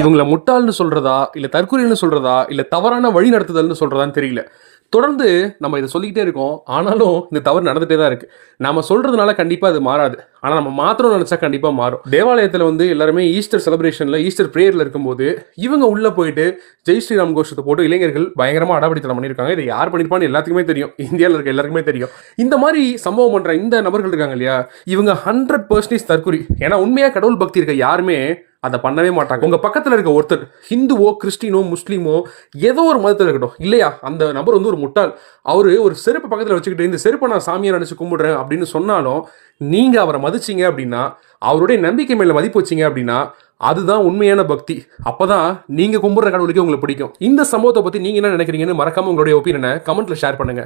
இவங்கள முட்டாள்னு சொல்றதா இல்ல தற்கொலைன்னு சொல்றதா இல்ல தவறான வழி நடத்துதல்னு சொல்றதான்னு தெரியல. தொடர்ந்து நம்ம இதை சொல்லிக்கிட்டே இருக்கோம். ஆனாலும் இந்த தவறு நடந்துட்டே தான் இருக்கு. நாம சொல்றதுனால கண்டிப்பா அது மாறாது. ஆனா நம்ம மாத்தணும்னு நினைச்சா கண்டிப்பா மாறும். தேவாலயத்துல வந்து எல்லாருமே ஈஸ்டர் செலிப்ரேஷன்ல ஈஸ்டர் பிரேயர்ல இருக்கும்போது இவங்க உள்ள போயிட்டு ஜெய் ஸ்ரீராம் கோஷத்தை போட்டு இளைஞர்கள் பயங்கரமா அடாவடித்தனம் பண்ணியிருக்காங்க. இதை யார் பண்ணிருப்பான்னு எல்லாத்துக்குமே தெரியும். இந்தியாவில் இருக்க எல்லாருக்குமே தெரியும். இந்த மாதிரி சம்பவம் பண்ற இந்த நபர்கள் இருக்காங்க இல்லையா, இவங்க 100% தற்குறி. ஏன்னா உண்மையா கடவுள் பக்தி இருக்க யாருமே அதை பண்ணவே மாட்டாங்க. உங்க பக்கத்துல இருக்க ஒருத்தர் ஹிந்துவோ கிறிஸ்டினோ முஸ்லீமோ ஏதோ ஒரு மதத்தில் இருக்கட்டும் இல்லையா, அந்த நபர் வந்து ஒரு முட்டாள். அவரு ஒரு செருப்பு பக்கத்தில் வச்சுக்கிட்டு இந்த செருப்பை நான் சாமியை நினைச்சு கும்பிடுறேன் அப்படின்னு சொன்னாலும் நீங்க அவரை மதிச்சீங்க அப்படின்னா, அவருடைய நம்பிக்கை மேல மதிப்பு வச்சீங்க அப்படின்னா, அதுதான் உண்மையான பக்தி. அப்பதான் நீங்க கும்பிடுற கடவுளுக்கே உங்களுக்கு பிடிக்கும். இந்த சம்பவத்தை பத்தி நீங்க என்ன நினைக்கிறீங்கன்னு மறக்காம உங்களுடைய ஒப்பீனியனை கமெண்ட்ல ஷேர் பண்ணுங்க.